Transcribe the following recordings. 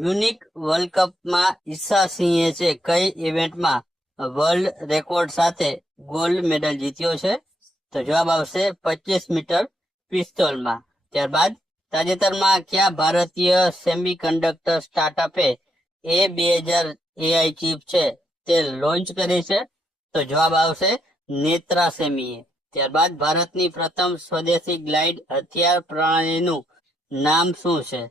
Munich world કપમાં ઈશા સિંહે છે કઈ ઇવેન્ટમાં વર્લ્ડ રેકોર્ડ સાથે ગોલ્ડ મેડલ જીત્યો છે? તો જવાબ આવશે 25 મીટર પિસ્તોલમાં. ત્યારબાદ તાજેતરમાં કયા ભારતીય સેમિકન્ડક્ટર સ્ટાર્ટઅપે A2000 AI ચિપ છે તે લોન્ચ કરી છે? તો જવાબ આવશે નેત્રા સેમીએ. ત્યારબાદ ભારતની પ્રથમ સ્વદેશી ગ્લાઇડ હથિયાર પ્રણાલીનું નામ શું છે?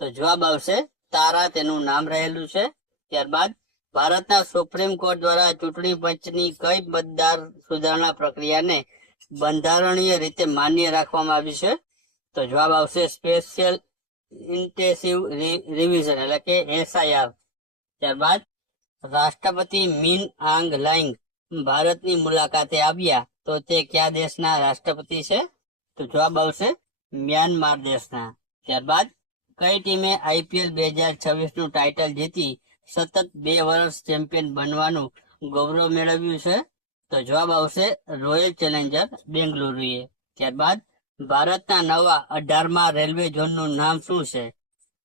તો જવાબ આવશે તારા તેનું નામ રહેલું છે. ત્યારબાદ ભારતના સુપ્રીમ કોર્ટ દ્વારા ચૂંટણી પંચની કઈ મતદાર સુધારણા પ્રક્રિયાને બંધારણીય રીતે માન્ય રાખવામાં આવી છે? તો જવાબ આવશે સ્પેશિયલ ઇન્ટેન્સિવ રિવિઝન એટલે કે SIR. ત્યારબાદ રાષ્ટ્રપતિ મિન આંગ લાંગ ભારતની મુલાકાતે આવ્યા તો તે કયા દેશના રાષ્ટ્રપતિ છે? તો જવાબ આવશે મ્યાનમાર દેશના. ત્યારબાદ કઈ ટીમે IPL 2026 નું ટાઇટલ જીતી સતત 2 વર્ષ ચેમ્પિયન બનવાનું ગૌરવ મેળવ્યું છે? તો જવાબ આવશે રોયલ ચેલેન્જર બેંગલુરુએ. ત્યારબાદ ભારતના નવા 18મા રેલવે ઝોનનું નામ શું છે?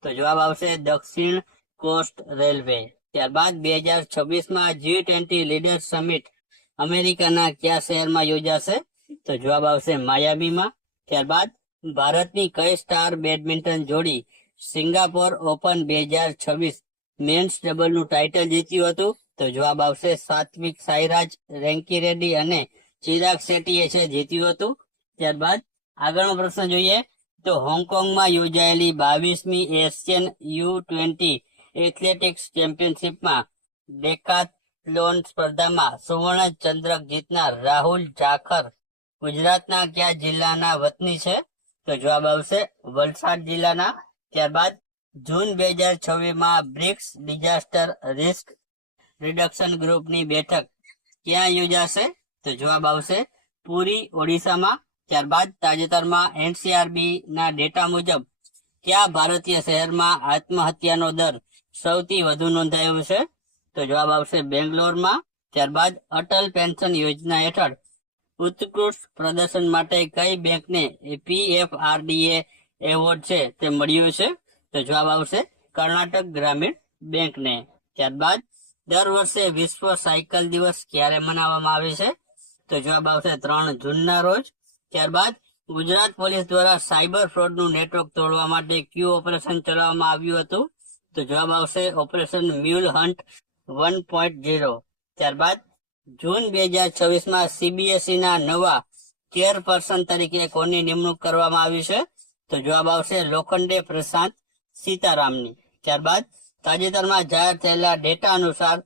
તો જવાબ આવશે દક્ષિણ કોસ્ટ રેલવે. ત્યારબાદ 2026માં G20 લીડર સમિટ અમેરિકાના કયા શહેરમાં યોજાશે? તો જવાબ આવશે માયામીમાં. ત્યારબાદ ભારતની કઈ સ્ટાર બેડમિન્ટન જોડી સિંગાપોર ઓપન 2026 મેન્સ ડબલનું ટાઇટલ જીત્યું હતું? તો જવાબ આવશે સાત્વિક સાઈરાજ રેન્કી રેડ્ડી અને ચિરાગ શેટ્ટીએ છે જીત્યું હતું. ત્યારબાદ આગળનો પ્રશ્ન જોઈએ તો હોંગકોંગમાં યોજાયેલી 22મી એશિયન U20 એથ્લેટિક્સ ચેમ્પિયનશિપમાં ડેકાથ્લોન સ્પર્ધામાં સુવર્ણ ચંદ્રક જીતનાર રાહુલ જાખર ગુજરાતના કયા જિલ્લાના વતની છે? તો જવાબ આવશે વલસાડ જિલ્લાના. ત્યારબાદ જૂન 2026માં બ્રિક્સ ડિઝાસ્ટર રિસ્ક રિડક્શન ગ્રુપની બેઠક ક્યાં યોજાશે? તો જવાબ આવશે પુરી ઓડિશામાં. ત્યારબાદ તાજેતરમાં NCRB ના ડેટા મુજબ કયા ભારતીય શહેરમાં આત્મહત્યાનો દર સૌથી વધુ નોંધાયો છે? તો જવાબ આવશે બેંગ્લોરમાં. ત્યારબાદ અટલ પેન્શન યોજના હેઠળ ઉત્કૃષ્ટ પ્રદર્શન માટે કઈ બેંકને PFRDA એવોર્ડ છે તે મળ્યો છે? તો જવાબ આવશે કર્ણાટક ગ્રામીણ બેંકને. ત્યારબાદ દર વર્ષે વિશ્વ સાયકલ દિવસ ક્યારે મનાવવામાં આવે છે? તો જવાબ આવશે 3 જૂનના રોજ. ત્યારબાદ ગુજરાત પોલીસ દ્વારા સાયબર ફ્રોડનું નેટવર્ક તોડવા માટે કયું ઓપરેશન ચલાવવામાં આવ્યું હતું? તો જવાબ આવશે ઓપરેશન મ્યુલ હન્ટ 1.0. ત્યારબાદ જૂન 2026માં CBSE ના નવા ચેરપર્સન તરીકે કોની નિમણૂક કરવામાં આવી છે? તો જવાબ આવશે લોખંડે પ્રશાંત સીતારામની. ત્યારબાદ તાજેતરમાં જાહેર થયેલા ડેટા અનુસાર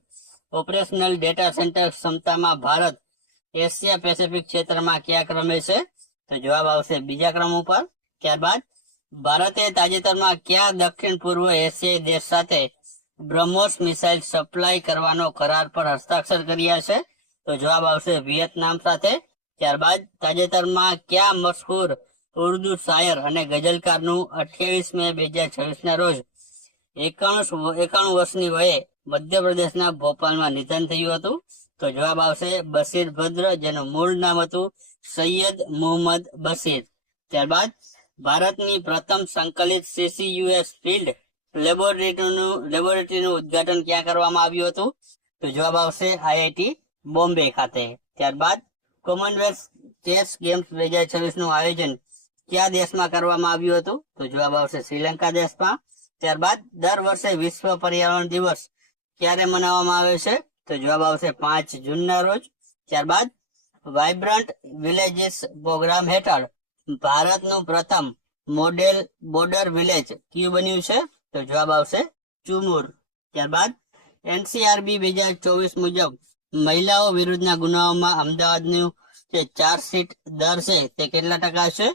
ઓપરેશનલ ડેટા સેન્ટર ક્ષમતામાં ભારત એશિયા પેસિફિક ક્ષેત્રમાં કયા ક્રમે છે? તો જવાબ આવશે બીજા ક્રમ ઉપર. ત્યારબાદ ભારતે તાજેતરમાં કયા દક્ષિણ પૂર્વ એશિયાઈ દેશ સાથે બ્રહ્મોસ મિસાઇલ સપ્લાય કરવાનો કરાર પર હસ્તાક્ષર કર્યા છે? તો જવાબ આવશે વિયેતનામ સાથે. ત્યારબાદ તાજેતરમાં કયા મશહૂર ઉર્દુ શાયર અને ગઝલકારનું 28 મે 2026 ના રોજ 91 વર્ષની વયે મધ્યપ્રદેશના ભોપાલમાં નિધન થયું હતું? તો જવાબ આવશે બશીર ભદ્ર, જેનું મૂળ નામ હતું સૈયદ મુહમ્મદ બશીર. ત્યારબાદ ભારતની પ્રથમ સંકલિત CCUS ફિલ્ડ લેબોરેટરીનું ઉદ્ઘાટન ક્યાં કરવામાં આવ્યું હતું? તો જવાબ આવશે IIT બોમ્બે ખાતે. ત્યારબાદ કોમનવેલ્થ ચેસ ગેમ્સ 2026 નું આયોજન કયા દેશમાં કરવામાં આવ્યું હતું? તો જવાબ આવશે શ્રીલંકા દેશમાં. ત્યારબાદ દર વર્ષે વિશ્વ પર્યાવરણ દિવસ ક્યારે મનાવવામાં આવે છે? તો જવાબ આવશે 5 જૂનના રોજ. ત્યારબાદ વાઇબ્રન્ટ વિલેજીસ પ્રોગ્રામ હેઠળ ભારતનું પ્રથમ મોડેલ બોર્ડર વિલેજ કયું બન્યું છે? તો જવાબ આવશે ચુમુર. ત્યારબાદ NCRB 2024 મુજબ મહિલાઓ વિરુદ્ધના ગુનાઓમાં અમદાવાદનું જે ચાર્જશીટ દર છે તે કેટલા ટકા છે?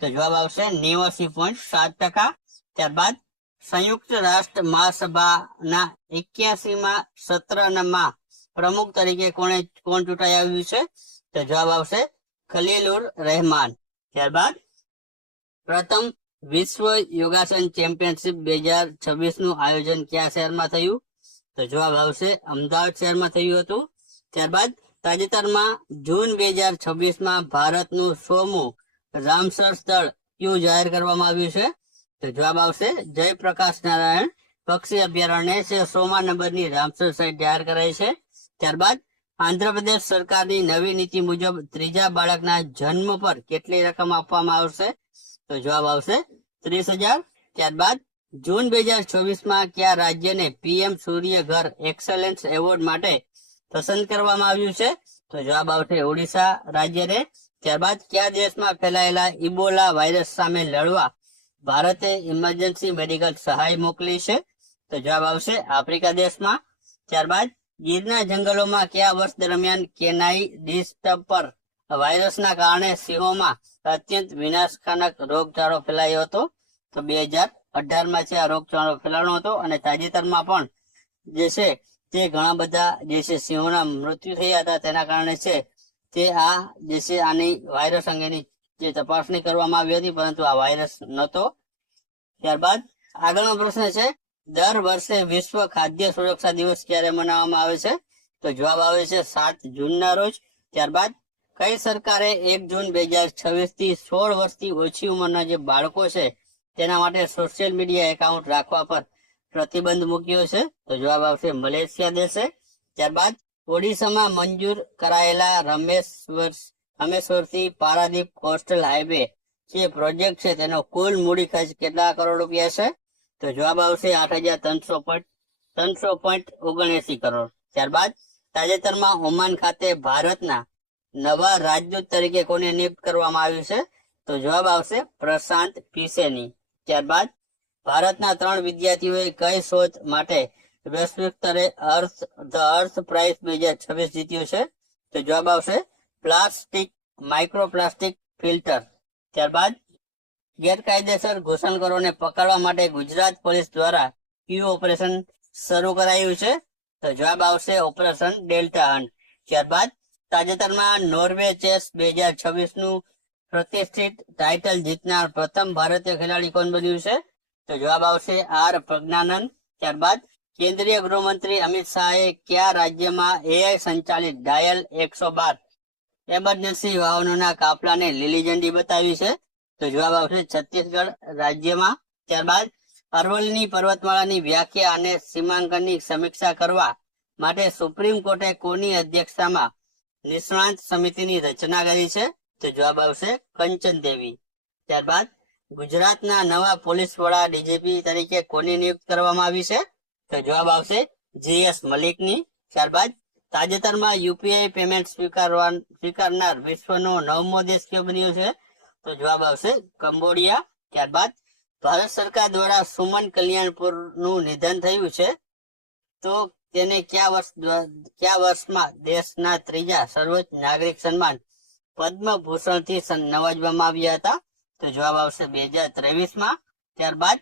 તો જવાબ આવશે 89.7%. ત્યારબાદ સંયુક્ત રાષ્ટ્ર મહાસભાના 81મા સત્રમાં પ્રમુખ તરીકે કોણ ચૂંટાઈ આવ્યું છે? તો જવાબ આવશે ખલીલુર રહેમાન. ત્યારબાદ પ્રથમ વિશ્વ યોગાસન ચેમ્પિયનશિપ 2026 નું આયોજન કયા શહેરમાં થયું? તો જવાબ આવશે અમદાવાદ શહેરમાં થયું હતું. ત્યારબાદ તાજેતરમાં જૂન 2026માં ભારતનું 100મું રામસર સ્થળ કયું જાહેર કરવામાં આવ્યું છે? તો જવાબ આવશે જયપ્રકાશ નારાયણ પક્ષી અભયારણ્ય છે 100મા નંબરની રામસર સાઇટ જાહેર કરાઈ છે. ત્યારબાદ આંધ્રપ્રદેશ સરકારની નવી નીતિ મુજબ ત્રીજા બાળકના જન્મ પર કેટલી રકમ આપવામાં આવશે? તો જવાબ આવશે 30,000. ત્યારબાદ જૂન 2024માં કયા રાજ્યને પીએમ સૂર્ય ઘર એક્સલન્સ એવોર્ડ માટે પસંદ કરવામાં આવ્યું છે? તો જવાબ આવશે ઓડિશા રાજ્યને. ત્યારબાદ કયા દેશમાં ફેલાયેલા ઇબોલા વાયરસ સામે લડવા ભારતે ઇમરજન્સી મેડિકલ સહાય મોકલી છે? તો જવાબ આવશે આફ્રિકા દેશમાં. ત્યારબાદ ગીરના જંગલોમાં કયા વર્ષ દરમિયાન કેનાઈ ડિસ્ટમ્પર વાયરસના કારણે સિંહોમાં અત્યંત વિનાશકારક રોગચાળો ફેલાયો હતો? તો 2018માં છે આ રોગચાળો ફેલાયો હતો, અને તાજેતરમાં પણ જે છે તે ઘણા બધા જે છે સિંહોના મૃત્યુ થયા હતા. તેના કારણે છે તે આ જે છે આની વાયરસ અંગેની જે તપાસણી કરવામાં આવી હતી, પરંતુ આ વાયરસ નહોતો. ત્યારબાદ આગળનો પ્રશ્ન છે, દર વર્ષે વિશ્વ ખાદ્ય સુરક્ષા દિવસ ક્યારે મનાવવામાં આવે છે? તો જવાબ આવે છે 7 જૂનના રોજ. ત્યારબાદ કઈ સરકારે 1 જૂન 2026 થી 16 વર્ષથી ઓછી ઉંમરના જે બાળકો છે તેના માટે સોશિયલ મીડિયા એકાઉન્ટ રાખવા પર પ્રતિબંધ મૂક્યો છે? તો જવાબ આવશે મલેશિયા દેશે. ત્યારબાદ ઓડિશામાં મંજૂર કરાયેલા રામેશ્વરથી પારાદીપ કોસ્ટલ હાઈવે જે પ્રોજેક્ટ છે તેનો કુલ મૂડી ખર્ચ કેટલા કરોડ રૂપિયા છે? તો જવાબ આવશે 8,300.79 કરોડ. ત્યારબાદ તાજેતરમાં ઓમાન ખાતે ભારતના નવા રાજદૂત તરીકે કોને નિયુક્ત કરવામાં આવ્યું છે? તો જવાબ આવશે પ્રશાંત પિસેની. ત્યારબાદ ભારતના 3 વિદ્યાર્થીઓએ કઈ શોધ માટે વૈશ્વિક સ્તરે અર્થ પ્રાઇઝ 2026 જીત્યો છે? તો જવાબ આવશે માઇક્રોપ્લાસ્ટિક ફિલ્ટર. ત્યારબાદ ગેરકાયદેસર ઘૂસણખોરોને પકડવા માટે ગુજરાત પોલીસ દ્વારા કયું ઓપરેશન શરૂ કરાયું છે? તો જવાબ આવશે ઓપરેશન ડેલ્ટા હન્ટ. ત્યારબાદ તાજેતરમાં નોર્વે ચેસ 2026નું પ્રતિષ્ઠિત ટાઇટલ જીતનાર પ્રથમ ભારતીય ખેલાડી કોણ બન્યું છે? તો જવાબ આવશે આર પ્રજ્ઞાનંદ. ત્યારબાદ કેન્દ્રીય ગૃહમંત્રી અમિત શાહે કયા રાજ્યમાં એઆઈ સંચાલિત ડાયલ 112 એમરજન્સી વાહનોના કાફલાને લીલી ઝંડી બતાવી છે? તો જવાબ આવશે છત્તીસગઢ રાજ્યમાં. ત્યારબાદ અરવલ્લીની પર્વતમાળાની વ્યાખ્યા અને સીમાંકનની સમીક્ષા કરવા માટે સુપ્રીમ કોર્ટે કોની અધ્યક્ષતામાં નિષ્ણાંત સમિતિની રચના કરી છે? તો જવાબ આવશે કંચન દેવી. ત્યારબાદ ગુજરાતના નવા પોલીસ વડા ડીજીપી તરીકે કોની નિયુક્ત કરવામાં આવી છે? તો જવાબ આવશે જીએસ મલિકની. ત્યારબાદ તાજેતરમાં યુપીઆઈ પેમેન્ટ સ્વીકારનાર વિશ્વનો 9મો દેશ કયો બન્યો છે? તો જવાબ આવશે કંબોડિયા. ત્યારબાદ ભારત સરકાર દ્વારા સુમન કલ્યાણપુરનું નિધન થયું છે, તો તેને કયા વર્ષમાં દેશના 3જા સર્વોચ્ચ નાગરિક સન્માન પદ્મભૂષણથી નવાજવામાં આવ્યા હતા? તો જવાબ આવશે 2023માં. ત્યારબાદ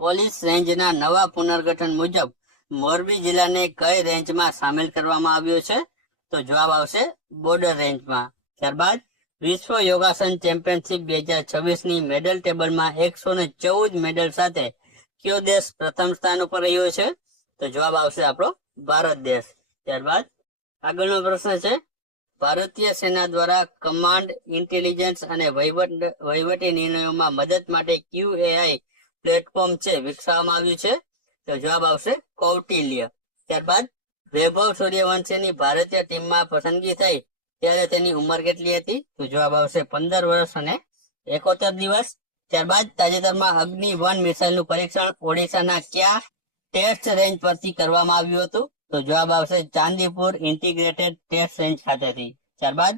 પોલીસ રેન્જના નવા પુનર્ગઠન મુજબ મોરબી જિલ્લાને કઈ રેન્જમાં સામેલ કરવામાં આવ્યો છે? તો જવાબ આવશે બોર્ડર રેન્જમાં. ત્યારબાદ વિશ્વ યોગાસન ચેમ્પિયનશિપ 2026ની મેડલ ટેબલમાં 114 મેડલ સાથે કયો દેશ પ્રથમ સ્થાન ઉપર રહ્યો છે? તો જવાબ આવશે આપણો ભારત દેશ. ત્યારબાદ આગળનો પ્રશ્ન છે, ભારતીય સેના દ્વારા કમાન્ડ, ઇન્ટેલિજન્સ અને વહીવટી નિર્ણયોમાં મદદ માટે QAI પ્લેટફોર્મ છે વિકસાવવામાં આવ્યું છે? તો જવાબ આવશે કૌટિલ્ય. ત્યારબાદ વૈભવ સૂર્યવંશીની ભારતીય ટીમમાં પસંદગી થઈ ત્યારે તેની ઉંમર કેટલી હતી? તો જવાબ આવશે 15 વર્ષ અને 71 દિવસ. ત્યારબાદ તાજેતરમાં અગ્નિ-1 મિસાઇલનું પરીક્ષણ ઓડિશાના કયા ટેસ્ટ રેન્જ પરથી કરવામાં આવ્યું હતું? તો જવાબ આવશે ચાંદીપુર ઇન્ટિગ્રેટેડ ટેસ્ટ રેન્જ ખાતેથી. ત્યારબાદ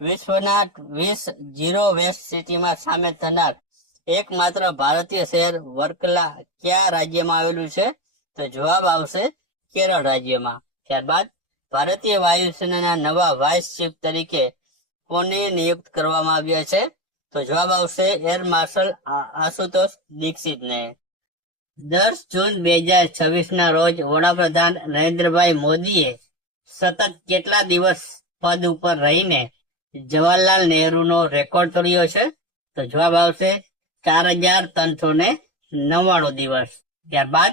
વિશ્વના 20 ઝીરો વેસ્ટ સિટીમાં સામેલ થનાર એકમાત્ર ભારતીય શહેર વર્કલા કયા રાજ્યમાં આવેલું છે? તો જવાબ આવશે કેરળ રાજ્યમાં. ત્યારબાદ ભારતીય વાયુસેનાના નવા વાઇસ ચીફ તરીકે કોને નિયુક્ત કરવામાં આવ્યા છે? તો જવાબ આવશે એર માર્શલ આશુતોષ દીક્ષિતને. 10 જૂન 2026ના રોજ વડાપ્રધાન નરેન્દ્રભાઈ મોદીએ સતત કેટલા દિવસ પદ ઉપર રહીને જવાહરલાલ નહેરુનો રેકોર્ડ તોડ્યો છે? તો જવાબ આવશે 4,399 દિવસ. ત્યારબાદ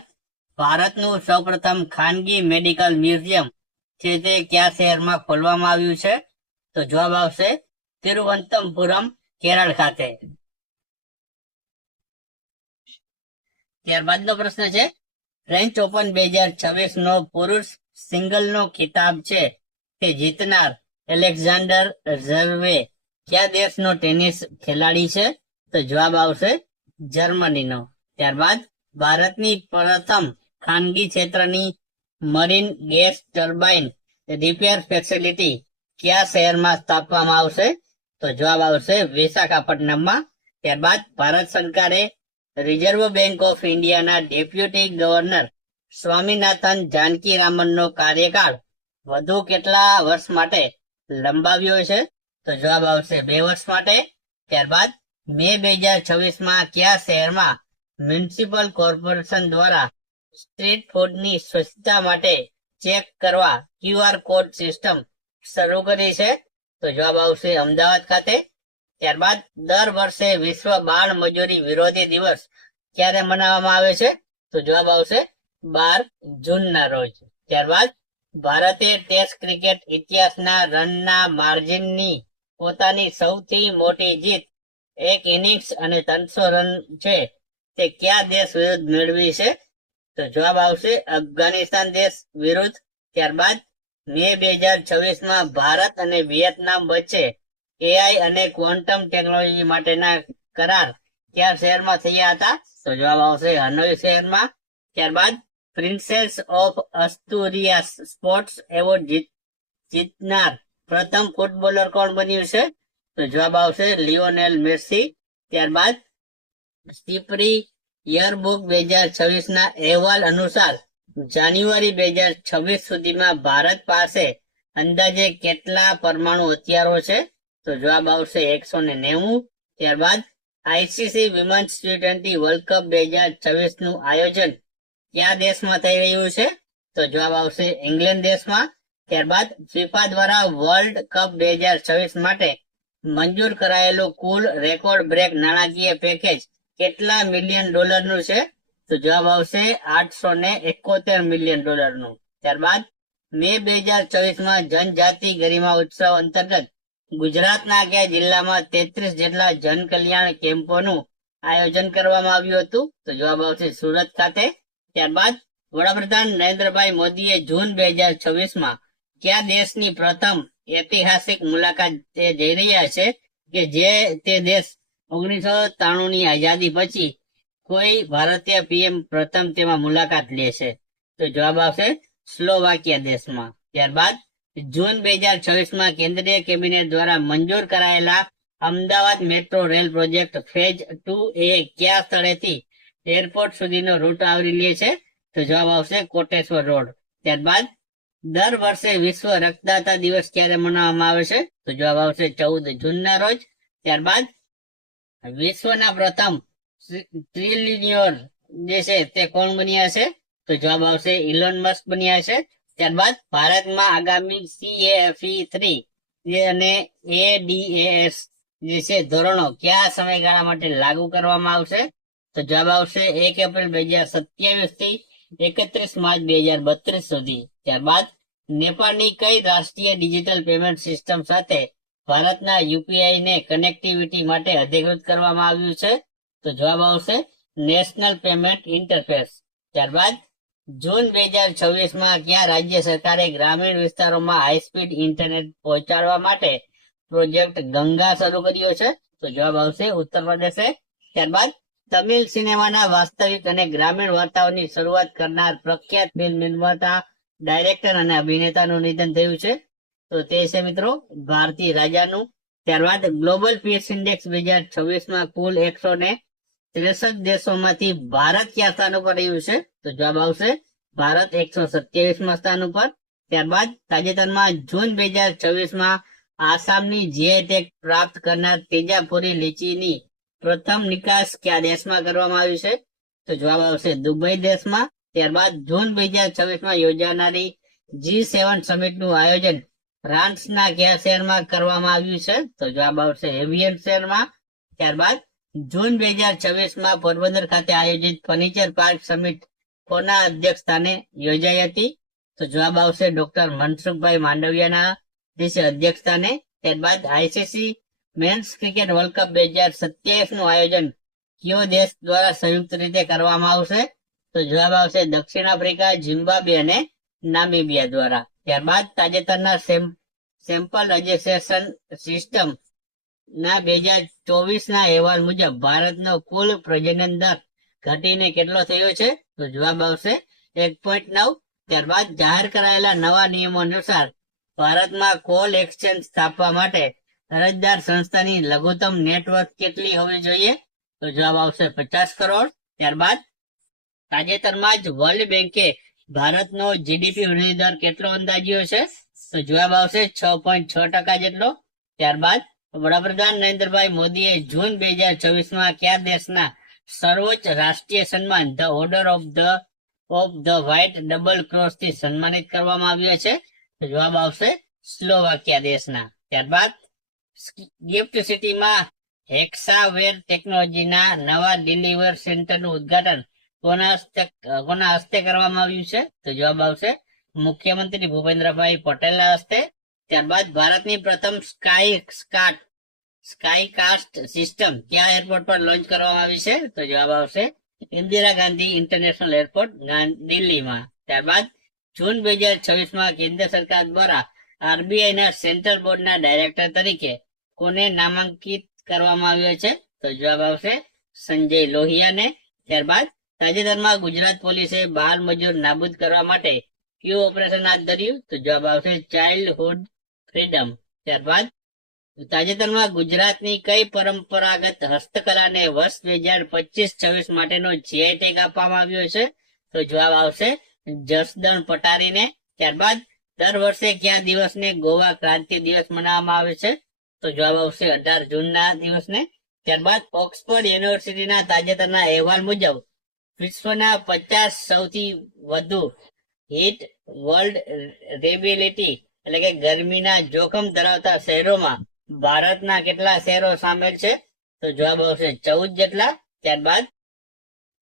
ભારતનું સૌપ્રથમ ખાનગી મેડિકલ મ્યુઝિયમ છે તે કયા શહેરમાં ખોલવામાં આવ્યું છે? તો જવાબ આવશે તિરુવનંતપુરમ કેરળ ખાતે. ત્યારબાદનો પ્રશ્ન છે, ફ્રેન્ચ ઓપન 2026 નો પુરુષ સિંગલનો ખિતાબ છે તે જીતનાર એલેક્ઝાન્ડર ઝવેરેવ કયા દેશનો ટેનિસ ખેલાડી છે? તો જવાબ આવશે જર્મનીનો. ત્યારબાદ ભારતની પ્રથમ ખાનગી ક્ષેત્રની marine gas turbine repair facility કયા શહેરમાં સ્થાપવામાં આવશે? તો જવાબ આવશે વિશાખાપટ્ટનમમાં. ત્યારબાદ ભારત સરકારે રિઝર્વ બેંક ઓફ ઇન્ડિયાના ડેપ્યુટી ગવર્નર સ્વામીનાથન જાનકીરામનનો કાર્યકાળ વધુ કેટલા વર્ષ માટે લંબાવ્યો છે? તો જવાબ આવશે 2 વર્ષ માટે. ત્યારબાદ મે 2026 કયા શહેરમાં મ્યુનિસિપલ કોર્પોરેશન દ્વારા સ્ટ્રીટ ફૂડની સ્વચ્છતા માટે ચેક કરવા QR કોડ સિસ્ટમ શરૂ કરી છે? તો જવાબ આવશે અમદાવાદ ખાતે. ત્યારબાદ દર વર્ષે વિશ્વ બાળ મજૂરી વિરોધી દિવસ ક્યારે મનાવવામાં આવે છે? તો જવાબ આવશે 12 જૂનના રોજ. ત્યારબાદ ભારતે ટેસ્ટ ક્રિકેટ ઇતિહાસના રનના માર્જિનની પોતાની સૌથી મોટી જીત 1 ઇનિંગ્સ અને 300 રન છે તે કયા દેશ વિરુદ્ધ મેળવી છે? તો જવાબ આવશે અફઘાનિસ્તાન દેશ વિરુદ્ધ. ત્યારબાદ મે 2026 ભારત અને વિયેતનામ વચ્ચે AI અને ક્વોન્ટમ ટેકનોલોજી માટેના કરાર કયા શહેરમાં થયા હતા? તો જવાબ આવશે હનોઈ શહેરમાં. ત્યારબાદ પ્રિન્સેસ ઓફ અસ્તુરિયાસ સ્પોર્ટ્સ એવોર્ડ જીતનાર પ્રથમ ફૂટબોલર કોણ બન્યું છે? તો જવાબ આવશે લિયોનેલ મેસી. ત્યારબાદ સ્ટીપરી યરબુક 2026 અહેવાલ અનુસાર જાન્યુઆરી 2026 સુધીમાં ભારત પાસે અંદાજે કેટલા પરમાણુ હથિયારો છે? તો જવાબ આવશે 190. ત્યારબાદ ICC women's T20 world cup 2026 નું આયોજન કયા દેશમાં થઈ રહ્યું છે? તો જવાબ આવશે ઇંગ્લેન્ડ દેશમાં. ત્યારબાદ ફિફા દ્વારા વર્લ્ડ કપ 2026 માટે મંજૂર કરાયેલું કુલ રેકોર્ડ બ્રેક નાણાકીય પેકેજ કેટલા મિલિયન ડોલરનું છે? તો જવાબ આવશે 871 મિલિયન ડોલરનું. ત્યારબાદ મે 2024 જનજાતિ ગરિમા ઉત્સવ અંતર્ગત ગુજરાતના કયા જિલ્લામાં 33 જેટલા જનકલ્યાણ કેમ્પોનું આયોજન કરવામાં આવ્યું હતું? તો જવાબ આવશે સુરત ખાતે. ત્યારબાદ વડાપ્રધાન નરેન્દ્રભાઈ મોદીએ જૂન 2026 કયા દેશની પ્રથમ ઐતિહાસિક મુલાકાત જઈ રહ્યા છે કે જે તે દેશ 1993 ની આઝાદી પછી કોઈ ભારતીય PM પ્રથમ તેમાં મુલાકાત લે છે? તો જવાબ આવશે સ્લોવાકિયા દેશમાં. ત્યારબાદ જૂન 2026 કેન્દ્રીય કેબિનેટ દ્વારા મંજૂર કરાયેલા Ahmedabad metro rail project phase 2A કયા સ્થળેથી એરપોર્ટ સુધીનો રૂટ આવરી લે છે? તો જવાબ આવશે કોટેશ્વર રોડ. ત્યારબાદ દર વર્ષે વિશ્વ રક્તદાતા દિવસ ક્યારે મનાવવામાં આવે છે? તો જવાબ આવશે 14 જૂનના રોજ. ત્યારબાદ વિશ્વના પ્રથમ ટ્રિલિયનિયર જે છે તે કોણ બન્યા છે? તો જવાબ આવશે ઇલોન મસ્ક બન્યા છે. ત્યારબાદ ભારતમાં આગામી CAFE3 અને ADAS જે છે ધોરણો કયા સમયગાળા માટે લાગુ કરવામાં આવશે? તો જવાબ આવશે 1 એપ્રિલ 2027 થી 31 માર્ચ 2032 સુધી. ત્યારબાદ નેપાળની કઈ રાષ્ટ્રીય ડિજિટલ પેમેન્ટ સિસ્ટમ સાથે ભારતના UPI ને કનેક્ટિવિટી માટે અધિકૃત કરવામાં આવ્યું છે? તો જવાબ આવશે નેશનલ પેમેન્ટ ઇન્ટરફેસ. ત્યારબાદ જૂન 2026 કયા રાજ્ય સરકારે ગ્રામીણ વિસ્તારોમાં હાઈસ્પીડ ઇન્ટરનેટ પહોંચાડવા માટે પ્રોજેક્ટ ગંગા શરૂ કર્યો છે? તો જવાબ આવશે ઉત્તર પ્રદેશે. ત્યારબાદ તમિલ સિનેમાના વાસ્તવિક અને ગ્રામીણ વાર્તાઓની શરૂઆત કરનાર પ્રખ્યાત ફિલ્મ નિર્માતા, ડાયરેક્ટર અને અભિનેતાનું નિધન થયું છે? તો તે છે મિત્રો ભારતી રાજાનું. ત્યારબાદ ગ્લોબલ પીસ ઇન્ડેક્સ 2026 કુલ 163 દેશોમાંથી ભારત કયા સ્થાન ઉપર રહ્યું છે? તો જવાબ આવશે ભારત 127 સ્થાન ઉપર. ત્યારબાદ તાજેતરમાં જૂન 2026 આસામની GI ટેગ પ્રાપ્ત કરનાર તેજાપુરી લીચીની પ્રથમ નિકાસ કયા દેશમાં કરવામાં આવી છે? તો જવાબ આવશે દુબઈ દેશમાં. ત્યારબાદ જૂન 2026 યોજાનારી G7 સમિટનું આયોજન ફ્રાન્સના કયા શહેરમાં કરવામાં આવ્યું છે? તો જવાબ આવશે એવિયન શહેરમાં. ત્યારબાદ જૂન 2026 પોરબંદર ખાતે આયોજિત ફર્નિચર પાર્ક સમિટ કોના અધ્યક્ષ સ્થાને યોજાઈ હતી? તો જવાબ આવશે ડોક્ટર મનસુખભાઈ માંડવિયાના અધ્યક્ષ સ્થાને. ત્યારબાદ ICC men's cricket world cup 2027 નું આયોજન કયો દેશ દ્વારા સંયુક્ત રીતે કરવામાં આવશે? તો જવાબ આવશે દક્ષિણ આફ્રિકા, ઝિમ્બાબ્વે અને નામીબિયા દ્વારા. ત્યારબાદ તાજેતરના સેમ્પલ રજીસ્ટ્રેશન સિસ્ટમ ના 2024 ના અહેવાલ મુજબ ભારતનો કુલ પ્રજનન દર ઘટીને કેટલો થયો છે? તો જવાબ આવશે 1.9. ત્યારબાદ જાહેર કરાયેલા નવા નિયમો અનુસાર ભારતમાં કોલ એક્સચેન્જ સ્થાપવા માટે અરજદાર સંસ્થાની લઘુત્તમ નેટવર્ક કેટલી હોવી જોઈએ? તો જવાબ આવશે 50 કરોડ. ત્યારબાદ તાજેતરમાં જ વર્લ્ડ બેંકે ભારતનો જીડીપી વૃદ્ધિ દર કેટલો અંદાજ્યો છે? તો જવાબ આવશે 6.6% જેટલો. ત્યારબાદ વડાપ્રધાન નરેન્દ્રભાઈ મોદીએ જૂન 2024 કયા દેશના સર્વોચ્ચ રાષ્ટ્રીય સન્માન the order of the white double cross થી સન્માનિત કરવામાં આવ્યો છે? તો જવાબ આવશે સ્લોવાકિયા દેશના. ત્યારબાદ ગિફ્ટ સિટીમાં હેક્સાવેર ટેકનોલોજીના નવા ડિલિવર સેન્ટરનું ઉદ્ઘાટન કોના હસ્તે કરવામાં આવ્યું છે? તો જવાબ આવશે મુખ્યમંત્રી ભૂપેન્દ્રભાઈ પટેલના હસ્તે. ત્યારબાદ ભારતની પ્રથમ સ્કાયકાસ્ટ સિસ્ટમ કયા એરપોર્ટ પર લોન્ચ કરવામાં આવી છે? તો જવાબ આવશે ઇન્દિરા ગાંધી ઇન્ટરનેશનલ એરપોર્ટ દિલ્હીમાં. ત્યારબાદ જૂન 2026 કેન્દ્ર સરકાર દ્વારા આરબીઆઈના સેન્ટ્રલ બોર્ડના ડાયરેક્ટર તરીકે કોને નામાંકિત કરવામાં આવ્યો છે? તો જવાબ આવશે સંજય લોહિયાને. ત્યારબાદ તાજેતરમાં ગુજરાત પોલીસે બાળ મજૂર નાબૂદ કરવા માટે કયું ઓપરેશન હાથ ધર્યું? તો જવાબ આવશે ચાઇલ્ડહુડ ફ્રીડમ. ત્યારબાદ તાજેતરમાં ગુજરાતની કઈ પરંપરાગત હસ્તકલાને વર્ષ 2025-26 માટેનો જીઆઈ ટેગ આપવામાં આવ્યો છે? તો જવાબ આવશે જસદણ પટારીને. ત્યારબાદ દર વર્ષે કયા દિવસને ગોવા ક્રાંતિ દિવસ મનાવવામાં આવે છે? તો જવાબ આવશે 18 જૂનના દિવસને. ત્યારબાદ ઓક્સફર્ડ યુનિવર્સિટીના તાજેતરના અહેવાલ મુજબ વિશ્વના 50 સૌથી વધુ હીટ વર્લ્ડ રેબિલિટી એટલે કે ગરમીના જોખમ ધરાવતા શહેરોમાં ભારતના કેટલા શહેરો સામેલ છે? તો જવાબ આવશે 14 જેટલા. ત્યારબાદ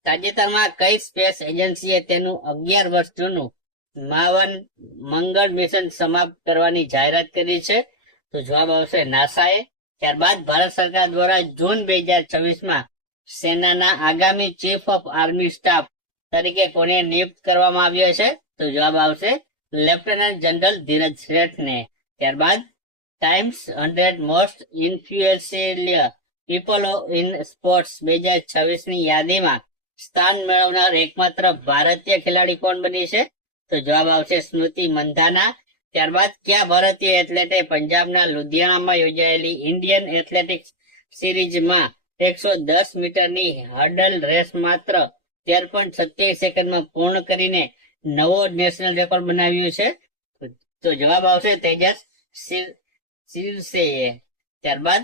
તાજેતરમાં કઈ સ્પેસ એજન્સીએ તેનું 11 વર્ષ જૂનું માવન મંગળ મિશન સમાપ્ત કરવાની જાહેરાત કરી છે? તો જવાબ આવશે નાસાએ. ત્યારબાદ ભારત સરકાર દ્વારા જૂન 2026 સેનાના આગામી ચીફ ઓફ આર્મી સ્ટાફ તરીકે કોને નિયુક્ત કરવામાં આવ્યો છે? તો જવાબ આવશે લેફ્ટનન્ટ જનરલ ધીરજ શેઠને. ત્યારબાદ times 100 most influential people in sports 2026 યાદીમાં સ્થાન મેળવનાર એકમાત્ર ભારતીય ખેલાડી કોણ બની છે? તો જવાબ આવશે સ્મૃતિ મંધાના. ત્યારબાદ કયા ભારતીય એથ્લેટે પંજાબના લુધિયાણામાં યોજાયેલી ઇન્ડિયન એથ્લેટિક્સ સિરીઝમાં 110 મીટરની હર્ડલ રેસ માત્ર 13.27 સેકન્ડમાં પૂર્ણ કરીને નવો નેશનલ રેકોર્ડ બનાવ્યો છે? તો જવાબ આવશે તેજસ શિરસેએ. ત્યારબાદ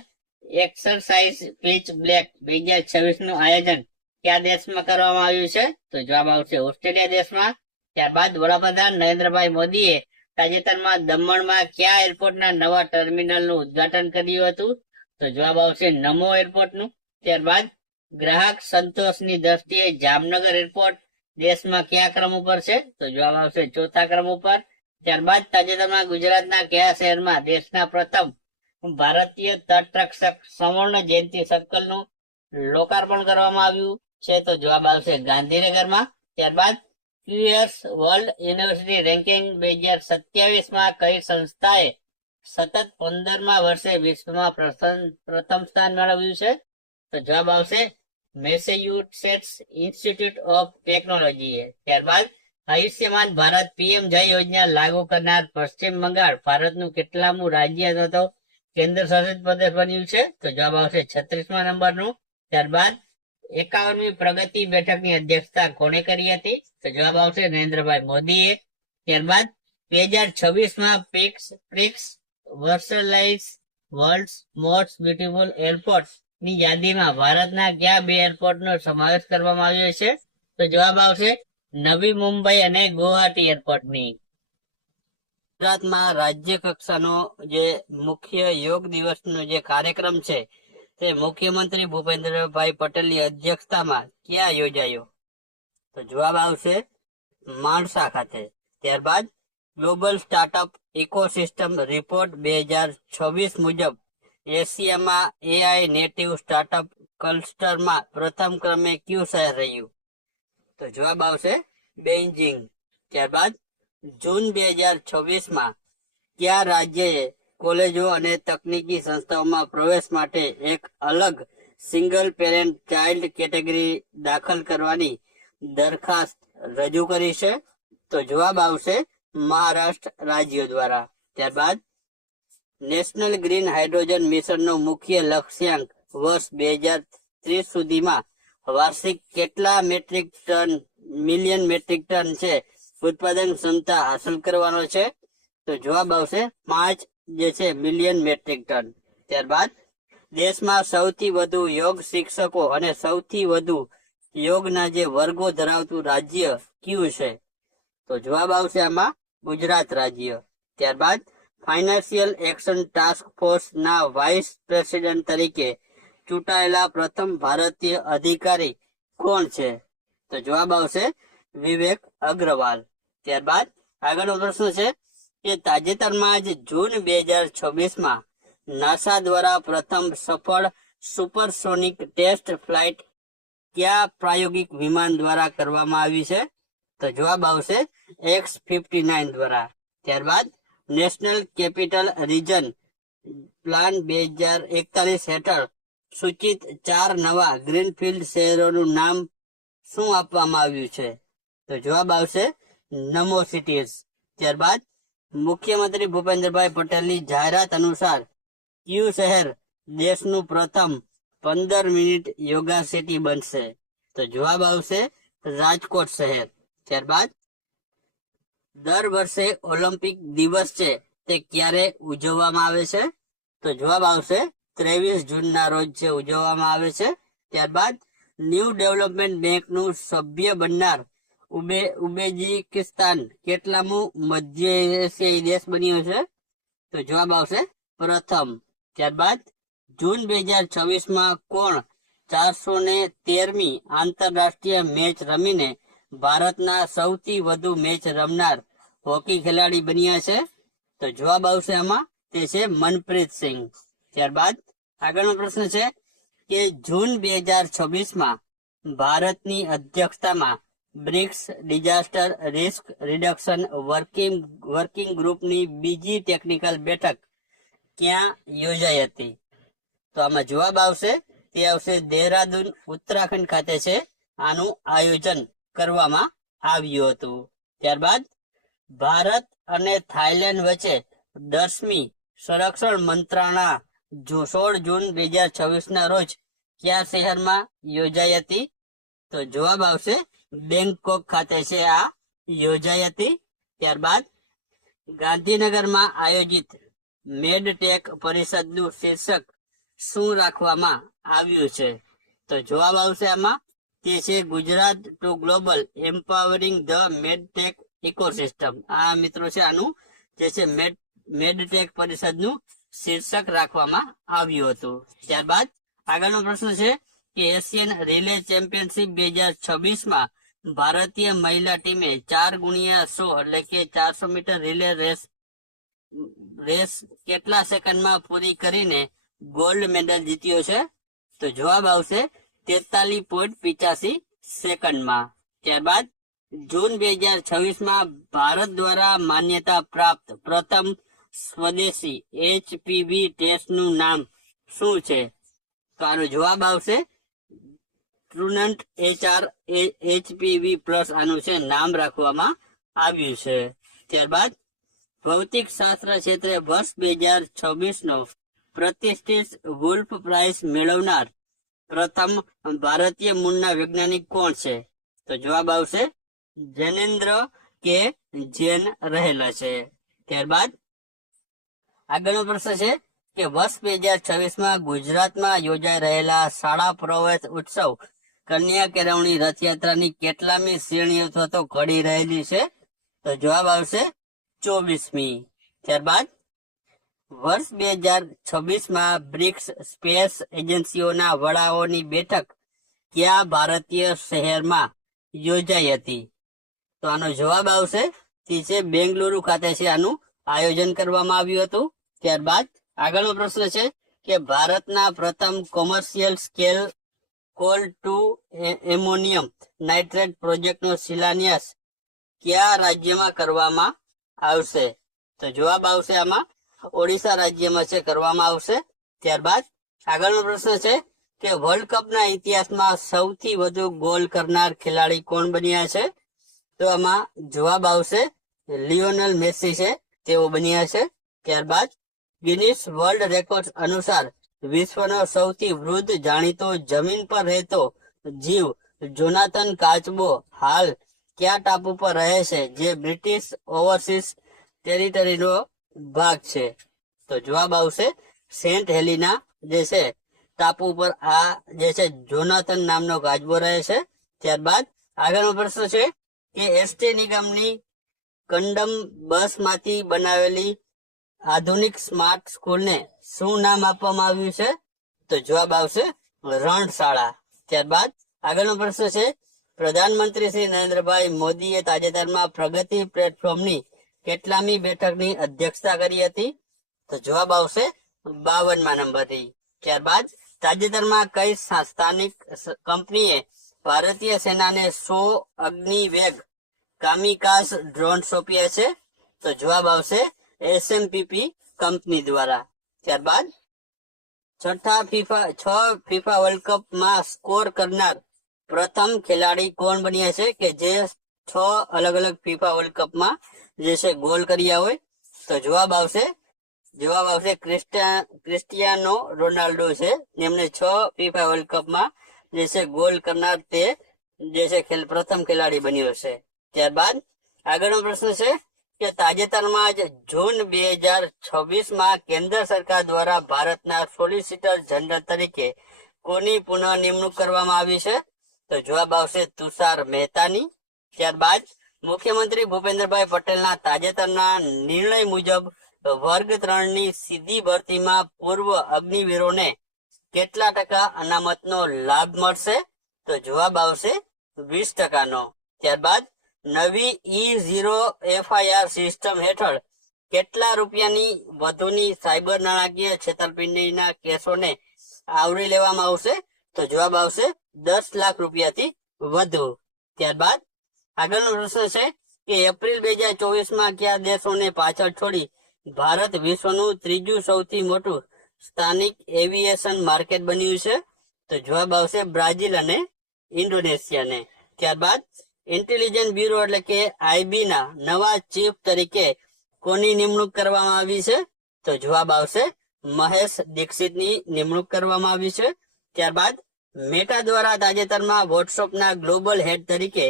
એક્સરસાઇઝ પીચ બ્લેક 2026 નું આયોજન કયા દેશમાં કરવામાં આવ્યું છે? તો જવાબ આવશે ઓસ્ટ્રેલિયા દેશમાં. ત્યારબાદ વડાપ્રધાન નરેન્દ્રભાઈ મોદીએ તાજેતરમાં દમણમાં કયા એરપોર્ટના નવા ટર્મિનલનું ઉદ્ઘાટન કર્યું હતું? તો જવાબ આવશે નમો એરપોર્ટનું. ત્યારબાદ ગ્રાહક સંતોષની દ્રષ્ટિએ જામનગર એરપોર્ટ દેશમાં કયા ક્રમ ઉપર છે? તો જવાબ આવશે 4થા ક્રમ ઉપર. ત્યારબાદ તાજેતરમાં ગુજરાતના કયા શહેરમાં દેશના પ્રથમ ભારતીય તટરક્ષક સ્વર્ણ જયંતિ સર્કલનું લોકાર્પણ કરવામાં આવ્યું છે? તો જવાબ આવશે ગાંધીનગરમાં. ત્યારબાદ QS વર્લ્ડ યુનિવર્સિટી રેન્કિંગ 2027 કઈ સંસ્થાએ સતત 15મા વર્ષે વિશ્વમાં પ્રથમ સ્થાન મેળવ્યું છે? તો જવાબ આવશે મેસેચ્યુસેટ્સ ઇન્સ્ટિટ્યૂટ ઓફ ટેકનોલોજીએ. ત્યારબાદ આયુષ્યમાન ભારત પીએમ જય યોજના લાગુ કરનાર પશ્ચિમ બંગાળ ભારતનું કેટલામું રાજ્ય અથવા તો કેન્દ્ર શાસિત પ્રદેશ બન્યું છે? તો જવાબ આવશે 36મા નંબરનું. ત્યારબાદ 51મી પ્રગતિ બેઠકની અધ્યક્ષતા કોણે કરી હતી? તો જવાબ આવશે નરેન્દ્રભાઈ મોદીએ. ત્યારબાદ 2026 Prix Versailles world's most beautiful airport ની યાદીમાં ભારતના કયા 2 એરપોર્ટનો સમાવેશ કરવામાં આવ્યો છે? તો જવાબ આવશે નવી મુંબઈ અને ગુવાહાટી એરપોર્ટની. ગુજરાતમાં રાજ્ય કક્ષાનો જે મુખ્ય યોગ દિવસનો જે કાર્યક્રમ છે તે મુખ્યમંત્રી ભૂપેન્દ્રભાઈ પટેલની અધ્યક્ષતામાં ક્યાં યોજાયો? તો જવાબ આવશે માણસા ખાતે. ત્યારબાદ ગ્લોબલ સ્ટાર્ટઅપ ઇકોસિસ્ટમ રિપોર્ટ 2026 મુજબ એશિયામાં એઆઈ નેટિવ સ્ટાર્ટઅપ ક્લસ્ટરમાં પ્રથમ ક્રમે કયું શહેર રહ્યું? તો જવાબ આવશે બેઇજિંગ. ત્યારબાદ જૂન 2026 કયા રાજ્યએ કોલેજો અને તકનીકી સંસ્થાઓમાં પ્રવેશ માટે એક અલગ સિંગલ પેરેન્ટ ચાઇલ્ડ કેટેગરી દાખલ કરવાની દરખાસ્ત રજૂ કરી છે? તો જવાબ આવશે મહારાષ્ટ્ર રાજ્ય દ્વારા. ત્યારબાદ નેશનલ ગ્રીન હાઇડ્રોજન મિશનનો મુખ્ય લક્ષ્યાંક વર્ષ 2030 સુધીમાં વાર્ષિક કેટલા મિલિયન મેટ્રિક ટન છે ઉત્પાદન ક્ષમતા હાંસલ કરવાનો છે? તો જવાબ આવશે 5 મિલિયન મેટ્રિક ટન. ત્યારબાદ દેશમાં સૌથી વધુ યોગ શિક્ષકો અને સૌથી વધુ યોગના વર્ગો ધરાવતું રાજ્ય કયું છે? તો જવાબ આવશે આમાં ગુજરાત રાજ્ય. ત્યારબાદ ફાઇનાન્શિયલ એક્શન ટાસ્ક ફોર્સ ના વાઇસ પ્રેસિડેન્ટ તરીકે ચૂંટાયેલા પ્રથમ ભારતીય અધિકારી કોણ છે? તો જવાબ આવશે વિવેક અગ્રવાલ. ત્યારબાદ આગળનો પ્રશ્ન છે કે તાજેતરમાં જ જૂન 2026 નાસા દ્વારા પ્રથમ સફળ સુપરસોનિક ટેસ્ટ ફ્લાઇટ કયા પ્રાયોગિક વિમાન દ્વારા કરવામાં આવી છે? તો જવાબ આવશે X-59 દ્વારા. ત્યારબાદ નેશનલ કેપિટલ રીજન પ્લાન 2041 હેઠળ સૂચિત 4 નવા ગ્રીનફિલ્ડ શહેરોનું નામ શું આપવામાં આવ્યું છે? તો જવાબ આવશે નમો સિટીઝ. ત્યારબાદ મુખ્યમંત્રી ભૂપેન્દ્રભાઈ પટેલની જાહેરાત અનુસાર કયું શહેર દેશનું પ્રથમ 15 મિનિટ યોગા સિટી બનશે? તો જવાબ આવશે રાજકોટ શહેર. ત્યારબાદ દર વર્ષે ઓલિમ્પિક દિવસ છે તે ક્યારે ઉજવવામાં આવે છે? તો જવાબ આવશે 23 જૂનના રોજ છે ઉજવવામાં આવે છે. ત્યારબાદ ન્યૂ ડેવલપમેન્ટ બેંકનું સભ્ય બનનાર ઉઝબેકિસ્તાન કેટલામું મધ્ય એશિયાઈ દેશ બન્યો છે? તો જવાબ આવશે પ્રથમ. ત્યારબાદ જૂન 2026 કોણ 413મી આંતરરાષ્ટ્રીય મેચ રમીને ભારતના સૌથી વધુ મેચ રમનાર હોકી ખેલાડી બન્યા છે? તો જવાબ આવશે આમાં તે છે મનપ્રીત સિંહ. ત્યારબાદ આગળનો પ્રશ્ન છે કે જૂન 2026 ભારતની અધ્યક્ષતામાં BRICS disaster risk reduction working ગ્રુપની બીજી ટેકનિકલ બેઠક ક્યાં યોજાઈ હતી? તો આમાં જવાબ આવશે તે આવશે દેહરાદૂન ઉત્તરાખંડ ખાતે છે આનું આયોજન કરવામાં આવ્યું હતું. ત્યારબાદ ભારત અને થાઈલેન્ડ વચ્ચે 10મી સંરક્ષણ મંત્રણા 16 જૂન 2026 રોજ કયા શહેરમાં યોજાઈ હતી? તો જવાબ આવશે બેંકોક ખાતે છે આ યોજાઈ હતી. ત્યારબાદ ગાંધીનગરમાં આયોજિત મેડટેક પરિષદનું શીર્ષક શું રાખવામાં આવ્યું છે? તો જવાબ આવશે આમાં તે છે Gujarat to global empowering the medtech ecosystem. આ મિત્રો છે આનું જે છે મેડટેક પરિષદનું શીર્ષક રાખવામાં આવ્યું હતું. ત્યારબાદ આગળનો પ્રશ્ન છે કે એશિયન રિલે ચેમ્પિયનશિપ 2026 ભારતીય મહિલા ટીમે 4x100 એટલે કે 400 મીટર રિલે રેસ કેટલા સેકન્ડમાં પૂરી કરીને ગોલ્ડ મેડલ જીત્યો છે? તો જવાબ આવશે 43.85 સેકન્ડમાં. ત્યારબાદ જૂન 2026 ભારત દ્વારા માન્યતા પ્રાપ્ત પ્રથમ સ્વદેશી HPV ટેસ્ટનું નામ શું છે? તો આનો જવાબ આવશે ટ્રુનન્ટ HR HPV પ્લસ આનું છે નામ રાખવામાં આવ્યું છે. ત્યારબાદ ભૌતિક શાસ્ત્ર ક્ષેત્રે વર્ષ 2026નો પ્રતિષ્ઠિત વુલ્ફ પ્રાઇઝ મેળવનાર પ્રથમ ભારતીય મૂળના વૈજ્ઞાનિક કોણ છે? તો જવાબ આવશે જૈનેન્દ્ર કે જૈન રહેલા છે. ત્યારબાદ આગળનો પ્રશ્ન છે કે વર્ષ 2026 ગુજરાતમાં યોજાઈ રહેલા શાળા પ્રવેશ ઉત્સવ કન્યા કેળવણી રથયાત્રાની કેટલામી શ્રેણી અથવા તો ઘડી રહેલી છે? તો જવાબ આવશે 24મી. ત્યારબાદ વર્ષ 2026 બ્રિક્સ સ્પેસ એજન્સીઓના વડાઓની બેઠક કયા ભારતીય શહેરમાં યોજાઈ હતી? તો આનો જવાબ આવશે તે છે બેંગલુરુ ખાતે છે આનું આયોજન કરવામાં આવ્યું હતું. ત્યારબાદ આગળનો પ્રશ્ન છે કે ભારતના પ્રથમ commercial scale coal to ammonium nitrate પ્રોજેક્ટનો શિલાન્યાસ કયા રાજ્યમાં કરવામાં આવશે? તો જવાબ આવશે આમાં ઓડિશા રાજ્યમાં છે કરવામાં આવશે. ત્યારબાદ આગળનો પ્રશ્ન છે કે વર્લ્ડ કપના ઇતિહાસમાં સૌથી વધુ ગોલ કરનાર ખેલાડી કોણ બન્યા છે? તો આમાં જવાબ આવશે લિયોનેલ મેસી છે, તેઓ બન્યા છે. ત્યારબાદ ગિનિસ વર્લ્ડ રેકોર્ડ અનુસાર વિશ્વનો સૌથી વૃદ્ધ જાણીતો જમીન પર રહેતો જીવ જોનાથન કાચબો હાલ કયા ટાપુ પર રહે છે જે બ્રિટિશ ઓવરસીઝ ટેરિટરીનો ભાગ છે? તો જવાબ આવશે સેન્ટ હેલિના જે છે ટાપુ પર આ જે છે જોનાથન નામનો કાચબો રહે છે. ત્યારબાદ આગળનો પ્રશ્ન છે કે એસટી નિગમની કંડમ બસમાંથી બનાવેલી આધુનિક સ્માર્ટ સ્કૂલને શું નામ આપવામાં આવ્યું છે? તો જવાબ આવશે રણશાળા. ત્યારબાદ આગળનો પ્રશ્ન છે પ્રધાનમંત્રી શ્રી નરેન્દ્રભાઈ મોદીએ તાજેતરમાં પ્રગતિ પ્લેટફોર્મની કેટલામી બેઠકની અધ્યક્ષતા કરી હતી? તો જવાબ આવશે 52મા નંબરની. ત્યારબાદ તાજેતરમાં કઈ સ્થાનિક કંપનીએ ભારતીય સેનાને 100 અગ્નિવેગ કામિકાઝ ડ્રોન સોંપ્યા છે? તો જવાબ આવશે એસએમપીપી કંપની દ્વારા. ત્યારબાદ 6 ફીફા વર્લ્ડ કપમાં સ્કોર કરનાર પ્રથમ ખેલાડી કોણ બન્યા છે કે જે 6 અલગ અલગ ફીફા વર્લ્ડ કપમાં જે છે ગોલ કર્યા હોય? તો જવાબ આવશે ક્રિસ્ટિયાનો રોનાલ્ડો છે, જેમને 6 ફીફા વર્લ્ડ કપમાં જે છે ગોલ કરનાર તે જે છે પ્રથમ ખેલાડી બન્યો છે. ત્યારબાદ આગળનો પ્રશ્ન છે કે તાજેતરમાં જ જૂન 2026માં કેન્દ્ર સરકાર દ્વારા ભારતના સોલિસિટર જનરલ તરીકે કોની પુનઃ નિમણૂક કરવામાં આવી છે? તો જવાબ આવશે તુષાર મહેતાની. ત્યારબાદ મુખ્યમંત્રી ભૂપેન્દ્રભાઈ પટેલના તાજેતરના નિર્ણય મુજબ વર્ગ 3ની સીધી ભરતીમાં પૂર્વ અગ્નિવીરોને કેટલા ટકા અનામતનો લાભ મળશે? તો જવાબ આવશે 20%નો. ત્યારબાદ નવી E0 FIR સિસ્ટમ હેઠળ કેટલા રૂપિયાની વધુની સાયબર નાણાકીય છેતરપિંડીના કેસોને આવરી લેવામાં આવશે? તો જવાબ આવશે 10 લાખ રૂપિયાથી વધુ. ત્યારબાદ આગળનો પ્રશ્ન છે કે એપ્રિલ 2024માં કયા દેશોને પાછળ છોડી ભારત વિશ્વનું ત્રીજું સૌથી મોટું સ્થાનિક એવિએશન માર્કેટ બન્યું છે? તો જવાબ આવશે બ્રાઝિલ અને ઇન્ડોનેશિયાને. ત્યારબાદ ઇન્ટેલિજન્સ બ્યુરો એટલે કે આઈબી ના નવા ચીફ તરીકે કોની નિમણૂક કરવામાં આવી છે? તો જવાબ આવશે મહેશ દીક્ષિતની નિમણૂક કરવામાં આવી છે. ત્યારબાદ મેટા દ્વારા તાજેતરમાં વોટ્સએપના ગ્લોબલ હેડ તરીકે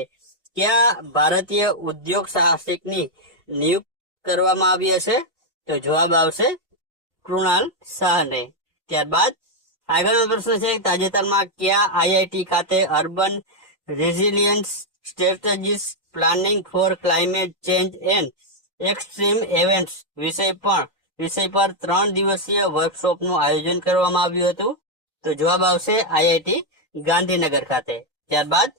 કયા ભારતીય ઉદ્યોગ સાહસિકની નિયુક્ત કરવામાં આવી હશે? તો જવાબ આવશે કૃણાલ શાહને. ત્યારબાદ આગળનો પ્રશ્ન છે તાજેતરમાં કયા આઈઆઈટી ખાતે urban resilience strategies planning four climate change and extreme events વિષય પર 3 દિવસીય વર્કશોપનું આયોજન કરવામાં આવ્યું હતું? તો જવાબ આવશે આઈઆઈટી ગાંધીનગર ખાતે. ત્યારબાદ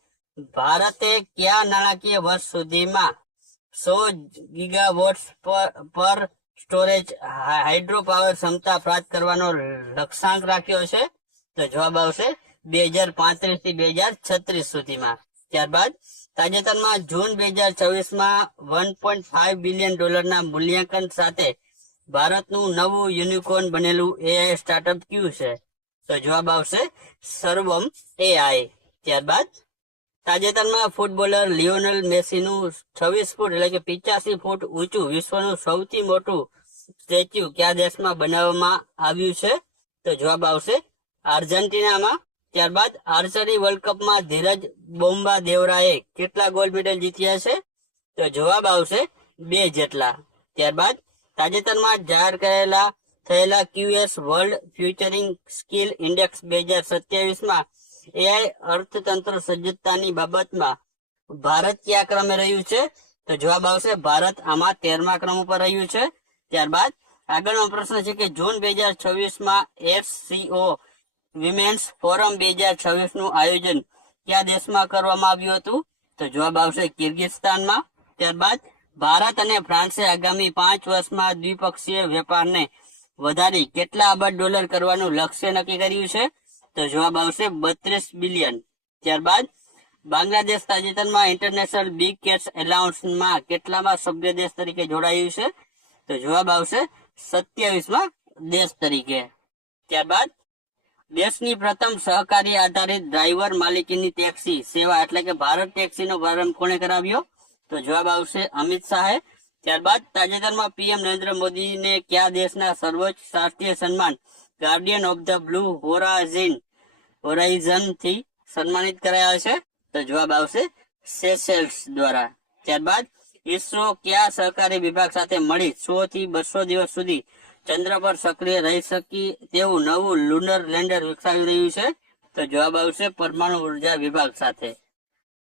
ભારતે કયા નાણાકીય વર્ષ સુધીમાં 100 ગીગાવોટ્સ પર સ્ટોરેજ હાઇડ્રો પાવર ક્ષમતા પ્રાપ્ત કરવાનો લક્ષ્યાંક રાખ્યો છે? તો જવાબ આવશે 2035 થી 2036 સુધીમાં. ત્યારબાદ તાજેતરમાં જૂન 2024માં $1.5 બિલિયન મૂલ્યાંકન સાથે ભારતનું નવું યુનિકોર્ન બનેલું એઆઈ સ્ટાર્ટઅપ કયું છે? તો જવાબ આવશે સર્વમ એઆઈ. ત્યારબાદ તાજેતરમાં ફૂટબોલર લિયોનેલ મેસીનું 26 ફૂટ એટલે કે 85 ફૂટ ઊંચું વિશ્વનું સૌથી મોટું સ્ટેચ્યુ કયા દેશમાં બનાવવામાં આવ્યું છે? તો જવાબ આવશે આર્જેન્ટિનામાં. ત્યારબાદ આર્ચરી વર્લ્ડ કપમાં ધીરજ બોમ્બા દેવરાએ કેટલા ગોલ્ડ મેડલ જીત્યા છે? તો જવાબ આવશે 2 જેટલા. ત્યારબાદ તાજેતરમાં જાહેર થયેલા QS world futuring skill index 2027માં એઆઈ અર્થતંત્ર સજ્જતાની બાબતમાં ભારત કયા ક્રમે રહ્યું છે? તો જવાબ આવશે ભારત આમાં 13મા ક્રમ ઉપર રહ્યું છે. ત્યારબાદ આગળનો પ્રશ્ન છે કે જૂન 2026માં SCO વિમેન્સ ફોરમ 2026નું આયોજન કયા દેશમાં કરવામાં આવ્યું હતું? તો જવાબ આવશે કિર્ગિસ્તાનમાં. ત્યારબાદ ભારત અને ફ્રાન્સે આગામી 5 વર્ષમાં દ્વિપક્ષીય વેપારને વધારી કેટલા અબજ ડોલર કરવાનું લક્ષ્ય નક્કી કર્યું છે? તો જવાબ આવશે 32 બિલિયન. ત્યારબાદ બાંગ્લાદેશ તાજેતરમાં ઇન્ટરનેશનલ બિગ કેટ્સ એલાઉન્સમાં કેટલામાં સભ્ય દેશ તરીકે જોડાયું છે? તો જવાબ આવશે 27માં દેશ તરીકે. ત્યારબાદ દેશની પ્રથમ સહકારી આધારિત ડ્રાઈવર માલિકીની ટેક્સી સેવા એટલે કે ભારત ટેક્સીનો પ્રારંભ કોણે કરાવ્યો? તો જવાબ આવશે અમિત શાહે. ત્યારબાદ તાજેતરમાં પીએમ નરેન્દ્ર મોદીને કયા દેશના સર્વોચ્ચ રાષ્ટ્રીય સન્માન Guardian of the blue Horizon થી સન્માનિત કરાયા છે? તો જવાબ આવશે સેશેલ્સ દ્વારા. ત્યારબાદ ઇસરો કયા સહકારી વિભાગ સાથે મળી 100 થી 200 દિવસ સુધી ચંદ્ર પર સક્રિય રહી શકી તેવું નવું લુનર લેન્ડર વિકસાવી રહ્યું છે? તો જવાબ આવશે પરમાણુ ઉર્જા વિભાગ સાથે.